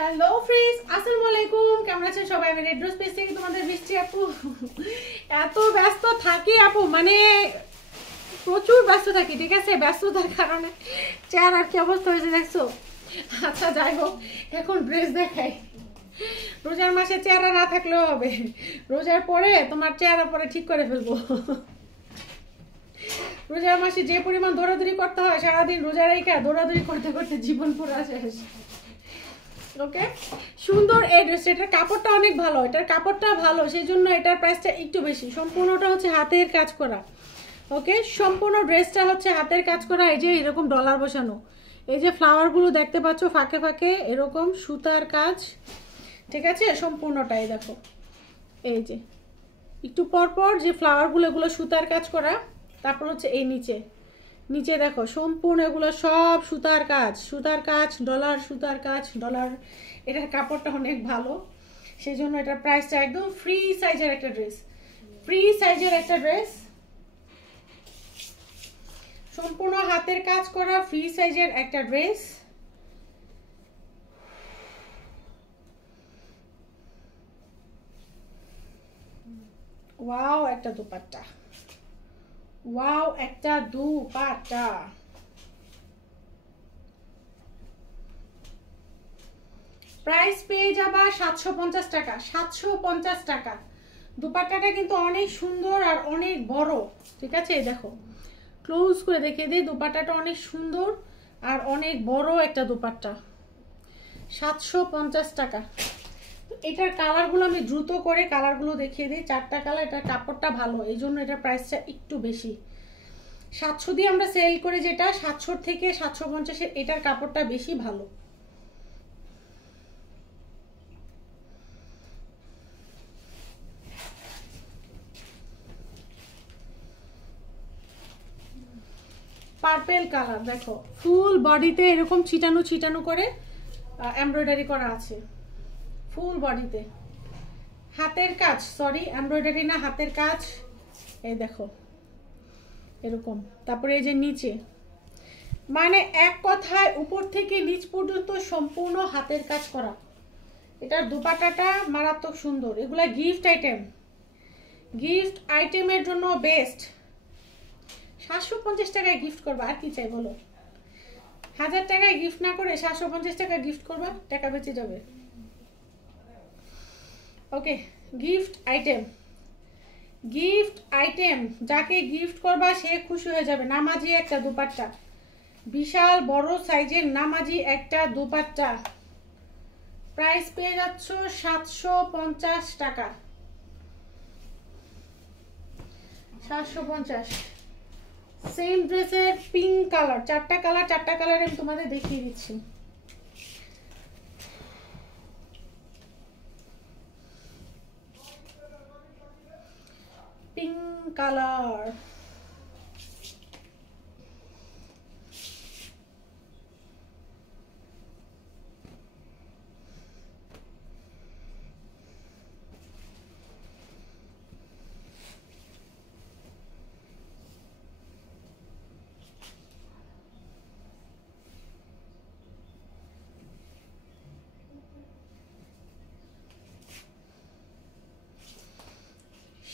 Hello friends, আসসালামু আলাইকুম। কেমন আছেন সবাই? আমি রেড রোজ পেজ থেকে তোমাদের বৃষ্টি আপু। এত ব্যস্ত থাকি আপু, মানে প্রচুর ব্যস্ত থাকি, ঠিক আছে? ব্যস্ততার কারণে চেহারার কি অবস্থা হয়েছে দেখছো? আচ্ছা যাই হোক, এখন ড্রেস দেখাই। রোজার মাসে চেহারা না থাকলেও হবে, রোজার পরে তোমার চেহারা পরে ঠিক করে ফেলবো। রোজার মাসে যে পরিমাণ দৌড়াদৌড়ি করতে হয় সারাদিন, রোজা রেখা দৌড়াদৌড়ি করতে করতে জীবন পুরো শেষ। ওকে, সুন্দর এই ড্রেসটা, এটার কাপড়টা অনেক ভালো, এটার কাপড়টা ভালো, সেই জন্য এটার প্রাইসটা একটু বেশি। সম্পূর্ণটা হচ্ছে হাতের কাজ করা। ওকে, সম্পূর্ণ ড্রেসটা হচ্ছে হাতের কাজ করা। এই যে এরকম ডলার বসানো, এই যে ফ্লাওয়ারগুলো দেখতে পাচ্ছ ফাঁকে ফাঁকে, এরকম সুতার কাজ, ঠিক আছে? সম্পূর্ণটাই দেখো, এই যে একটু পরপর যে ফ্লাওয়ারগুলো, এগুলো সুতার কাজ করা। তারপর হচ্ছে এই নিচে নিচে দেখো সম্পূর্ণ এগুলো সব সুতার কাজ, সুতার কাজ, ডলার, সুতার কাজ, ডলার। এটার কাপড়টা অনেক ভালো, সেই জন্য এটার প্রাইসটা একদম ফ্রি সাইজের একটা ড্রেস, ফ্রি সাইজের একটা ড্রেস, সম্পূর্ণ হাতের কাজ করা ফ্রি সাইজের একটা ড্রেস। ওয়াও একটা দুপাট্টা, ওয়াও একটা দুপাট্টা। প্রাইস পেয়ে যাবা 750 টাকা, 750 টাকা। দুপাট্টাটা কিন্তু অনেক সুন্দর আর অনেক বড়, ঠিক আছে? দেখো ক্লোজ করে দেখিয়ে দিই, দুপাট্টাটা অনেক সুন্দর আর অনেক বড় একটা দুপাট্টা, 750 টাকা। এটার কালারগুলো আমি দ্রুত করে কালারগুলো দেখিয়ে দিই, 4টা কালার। এটার কাপড়টা ভালো, এই জন্য এটার প্রাইসটা একটু বেশি। 700 দিয়ে আমরা সেল করি, যেটা 700 থেকে 750, এটার কাপড়টা বেশি ভালো। পার্পল কালার, দেখো ফুল বডিতে এরকম ছিটানো ছিটানো করে এমব্রয়ডারি করা আছে, ফুল বডিতে হাতের কাজ, সরি এমব্রয়ডারি না, হাতের কাজ। এই দেখো এরকম। তারপরে এই যে নিচে, মানে এক কথায় উপর থেকে নিচ পর্যন্ত সম্পূর্ণ হাতের কাজ করা। এটার দুপাট্টাটা মারাত্মক সুন্দর। এগুলা গিফট আইটেম, গিফট আইটেমের জন্য বেস্ট। 750 টাকায় গিফট করবা, আর কি চাই বলো? 1000 টাকায় গিফট না করে 750 টাকা গিফট করবা, টাকা বেঁচে যাবে। ওকে, গিফট আইটেম, গিফট আইটেম, যাকে গিফট করবা সে খুশি হয়ে যাবে। নামাজি একটা দুপাট্টা, বিশাল বড় সাইজের নামাজি একটা দুপাট্টা। প্রাইস পেয়ে যাচ্ছ 750 টাকা, 750। সেম ড্রেসের পিঙ্ক কালার, 4টা কালার, 4টা কালার আমি তোমাদের দেখিয়ে দিচ্ছি। পিঙ্ক কালার,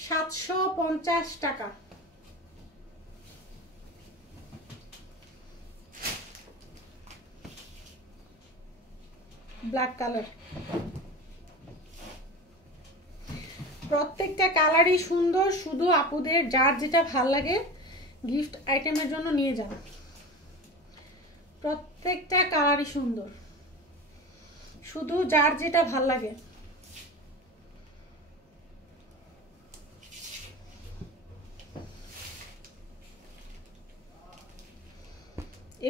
$750 টাকা। ব্ল্যাক কালার, প্রত্যেকটা কালারই সুন্দর, শুধু আপুদের যার যেটা ভাল লাগে গিফট আইটেমের জন্য নিয়ে যান। প্রত্যেকটা কালারই সুন্দর, শুধু যার যেটা ভাল লাগে।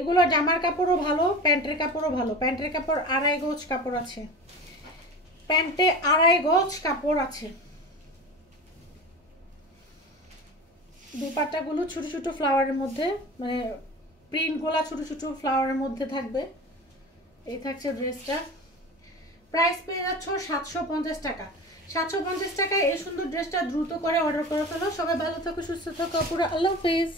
এগুলো জামার কাপড়ও ভালো, প্যান্টের কাপড়ও ভালো। প্যান্টের কাপড় 2.5 গজ কাপড় আছে, প্যান্টে 2.5 গজ কাপড় আছে। দুপাট্টাগুলো ছোট ছোট ফ্লাওয়ারের মধ্যে, মানে প্রিন্টগুলো ছোট ছোট ফ্লাওয়ারের মধ্যে থাকবে। এই থাকছে ড্রেসটা। প্রাইস পেয়ে যাচ্ছ 750 টাকা। 750 টাকায় এই সুন্দর ড্রেসটা দ্রুত করে অর্ডার করে ফেলো। সবাই ভালো থাকো, সুস্থ থাকো, পুরো আল্লাহ হাফেজ।